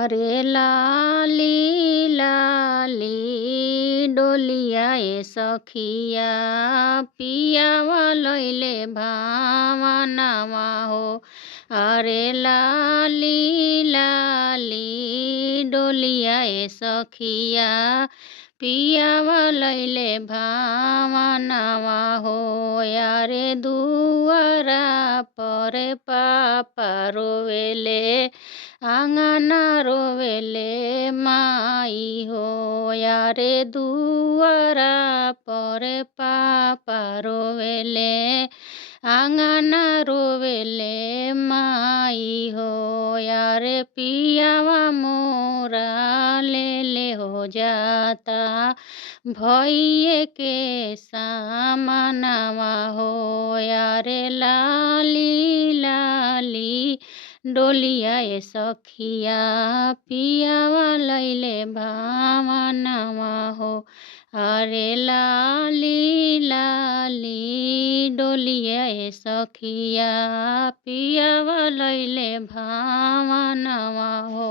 अरे लाली लाली डोलिया ए सखिया पियावा लैले भावनावा हो। अरे लाली लाली डोलिया ए सखिया पियावा लैले भावनावा हो। यारे दुआरा पर पापा रोवेले आंगना रोवेले माई हो। यारे दुआरा पर पापा रोवेले आंगना रोवेले माई हो। यारे पियावा मोरा ले हो जाता भइये के सामनावा हो। यारे लाली लाली डोलिया ए सखिया पियावा लैले भावनावा हो। अरे लाली लाली डोलिया ए सखिया पियावा लैले भावनावा हो।